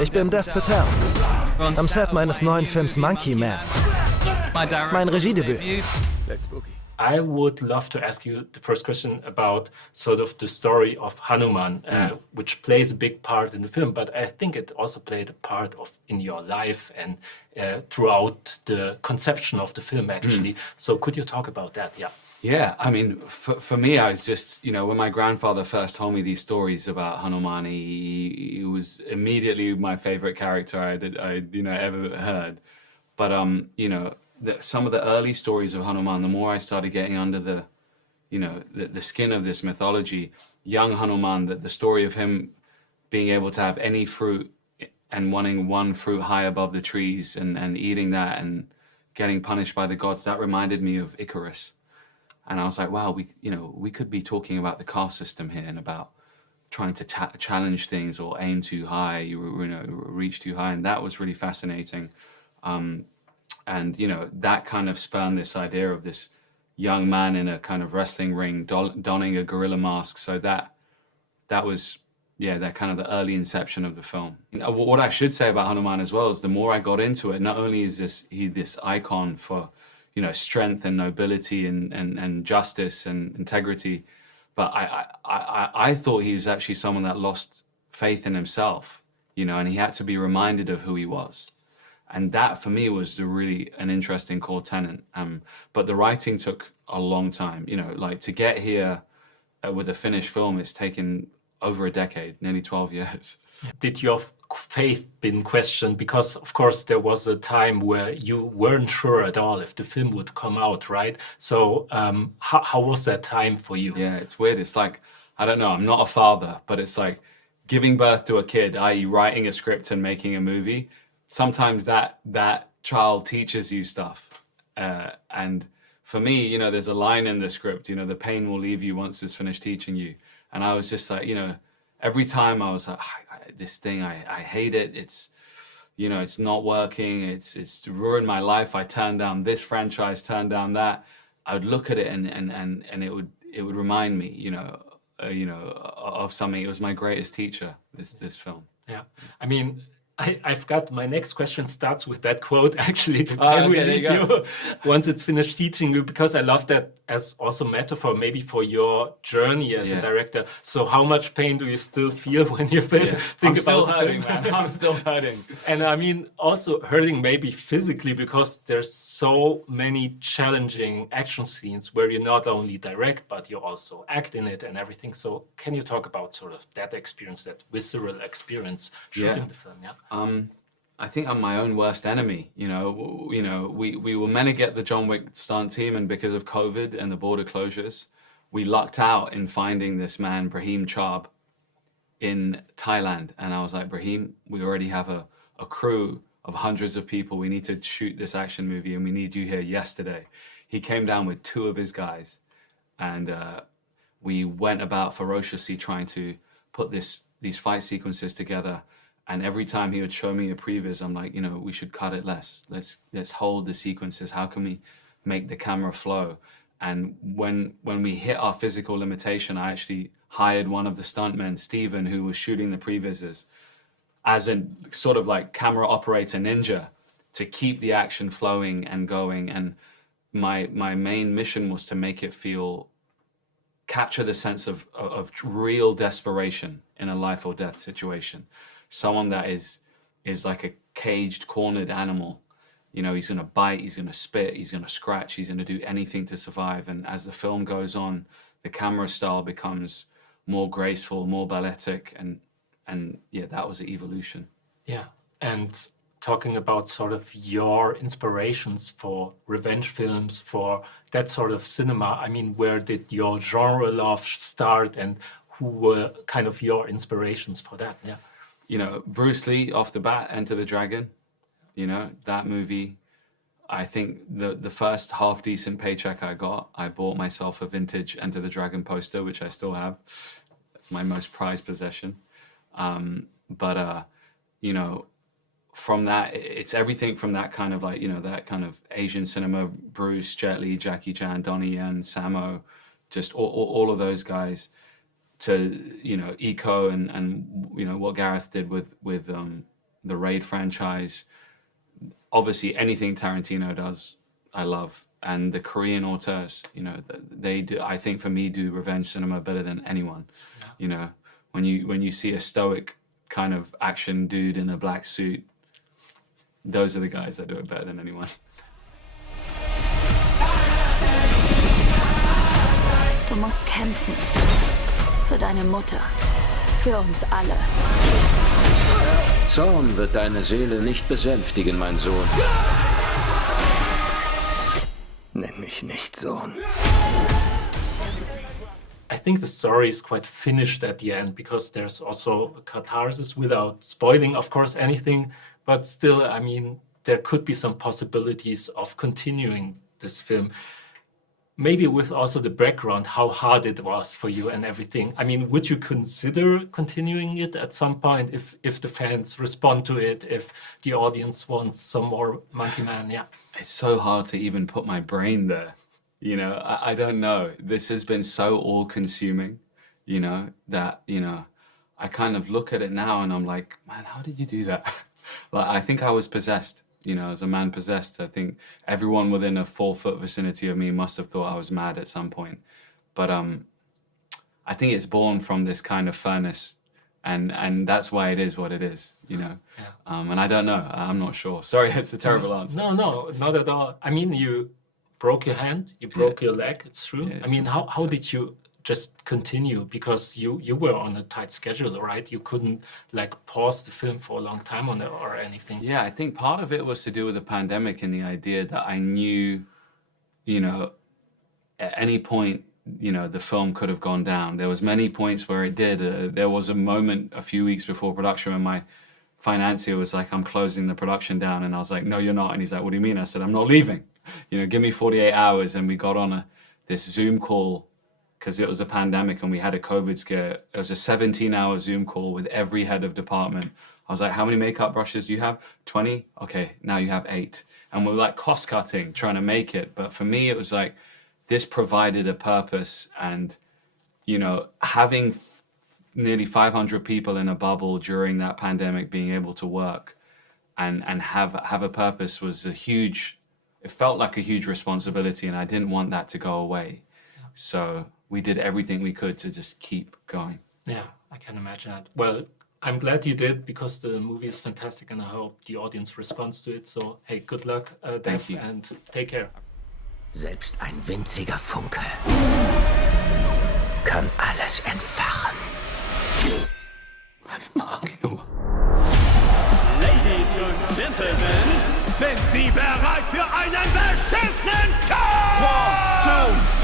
Ich bin Dev Patel, am Set meines neuen Films Monkey Man. Mein Regiedebüt. I would love to ask you the first question about sort of the story of Hanuman, which plays a big part in the film, but I think it also played a part in your life and throughout the conception of the film, actually. So could you talk about that? Yeah. Yeah, I mean, for me, I was just, when my grandfather first told me these stories about Hanuman, he was immediately my favorite character I ever heard. But, some of the early stories of Hanuman, the more I started getting under the skin of this mythology, young Hanuman, the story of him being able to have any fruit and wanting one fruit high above the trees and eating that and getting punished by the gods, that reminded me of Icarus. And I was like, wow, we could be talking about the caste system here and about trying to challenge things or aim too high, reach too high. And that was really fascinating. And that kind of spurned this idea of this young man in a kind of wrestling ring donning a gorilla mask. So that was, that kind of the early inception of the film. What I should say about Hanuman as well is the more I got into it, not only is he this icon for strength and nobility and justice and integrity, but I thought he was actually someone that lost faith in himself, and he had to be reminded of who he was. And that for me was really an interesting core tenet. But the writing took a long time, like to get here with a finished film, it's taken over a decade, nearly 12 years. Did your faith been questioned? Because of course there was a time where you weren't sure at all if the film would come out, right? So how was that time for you? Yeah, it's weird. It's like, I don't know, I'm not a father, but it's like giving birth to a kid, i.e. writing a script and making a movie. Sometimes that child teaches you stuff. And for me, there's a line in the script, the pain will leave you once it's finished teaching you. And I was just like, every time I was like, this thing, I hate it. It's, it's not working. It's ruined my life. I turned down this franchise, turned down that. I would look at it and it would remind me, of something. It was my greatest teacher, this film. Yeah. I mean, I've got my next question starts with that quote actually to there you go. Once it's finished teaching you, because I love that as also metaphor maybe for your journey as a director. So how much pain do you still feel when you think I'm about still the hurting, film? man. I'm still hurting. And I mean also hurting maybe physically, because there's so many challenging action scenes where you not only direct but you also act in it and everything. So can you talk about sort of that experience, that visceral experience shooting the film? I think I'm my own worst enemy. We were meant to get the John Wick stunt team, and because of COVID and the border closures, we lucked out in finding this man, Brahim Chab, in Thailand. And I was like, Brahim, we already have a crew of hundreds of people. We need to shoot this action movie and we need you here yesterday. He came down with 2 of his guys, and we went about ferociously trying to put these fight sequences together. And every time he would show me a previs, I'm like, we should cut it less. Let's hold the sequences. How can we make the camera flow? And when we hit our physical limitation, I actually hired one of the stuntmen, Steven, who was shooting the previses, as a sort of like camera operator ninja to keep the action flowing and going. And my main mission was to make it capture the sense of real desperation in a life or death situation. Someone that is like a caged, cornered animal. He's going to bite, he's going to spit, he's going to scratch, he's going to do anything to survive. And as the film goes on, the camera style becomes more graceful, more balletic, and that was the evolution. Yeah, and talking about sort of your inspirations for revenge films, for that sort of cinema, I mean, where did your genre love start, and who were kind of your inspirations for that? Yeah. Bruce Lee off the bat, Enter the Dragon, that movie. I think the first half decent paycheck I got, I bought myself a vintage Enter the Dragon poster, which I still have. It's my most prized possession. From that, it's everything from that kind of like, that kind of Asian cinema, Bruce, Jet Li, Jackie Chan, Donnie Yen, Sammo, just all of those guys, to Eco and what Gareth did with the Raid franchise. Obviously, anything Tarantino does, I love. And the Korean auteurs, you know, they do. I think for me, do revenge cinema better than anyone. Yeah. You know, when you see a stoic kind of action dude in a black suit, those are the guys that do it better than anyone. Du musst kämpfen. Für deine Mutter. Für uns alle. Zorn wird deine Seele nicht besänftigen, mein Sohn. Nenn mich nicht Sohn. I think the story is quite finished at the end because there's also a catharsis without spoiling, of course, anything. But still, I mean, there could be some possibilities of continuing this film. Maybe with also the background, how hard it was for you and everything. I mean, would you consider continuing it at some point if the fans respond to it, if the audience wants some more Monkey Man? Yeah. It's so hard to even put my brain there. You know, I don't know. This has been so all-consuming, you know, that, you know, I kind of look at it now and I'm like, man, how did you do that? Like, I think I was possessed. You know, as a man possessed, I think everyone within a 4-foot vicinity of me must have thought I was mad at some point. But I think it's born from this kind of furnace, and that's why it is what it is, you know. Yeah. And I don't know. I'm not sure. Sorry, it's a terrible answer. No, not at all. I mean, you broke your hand, you broke your leg, it's true. Yeah, I mean, how did you just continue? Because you were on a tight schedule, right? You couldn't like pause the film for a long time on it or anything. Yeah, I think part of it was to do with the pandemic and the idea that I knew, you know, at any point, you know, the film could have gone down. There was many points where it did. There was a moment a few weeks before production when my financier was like, I'm closing the production down. And I was like, no, you're not. And he's like, what do you mean? I said, I'm not leaving. You know, give me 48 hours. And we got on this Zoom call because it was a pandemic and we had a COVID scare. It was a 17-hour Zoom call with every head of department. I was like, how many makeup brushes do you have? 20? Okay, now you have 8. And we're like cost cutting, trying to make it. But for me, it was like, this provided a purpose. And, you know, having nearly 500 people in a bubble during that pandemic, being able to work and have a purpose was a huge, it felt like a huge responsibility. And I didn't want that to go away. So we did everything we could to just keep going. Yeah, I can imagine that. Well, I'm glad you did because the movie is fantastic and I hope the audience responds to it. So, hey, good luck, Dev, and take care. Selbst ein winziger Funke kann alles entfachen. Ladies und Gentlemen, sind Sie bereit für einen beschissenen Kampf? 1, 2,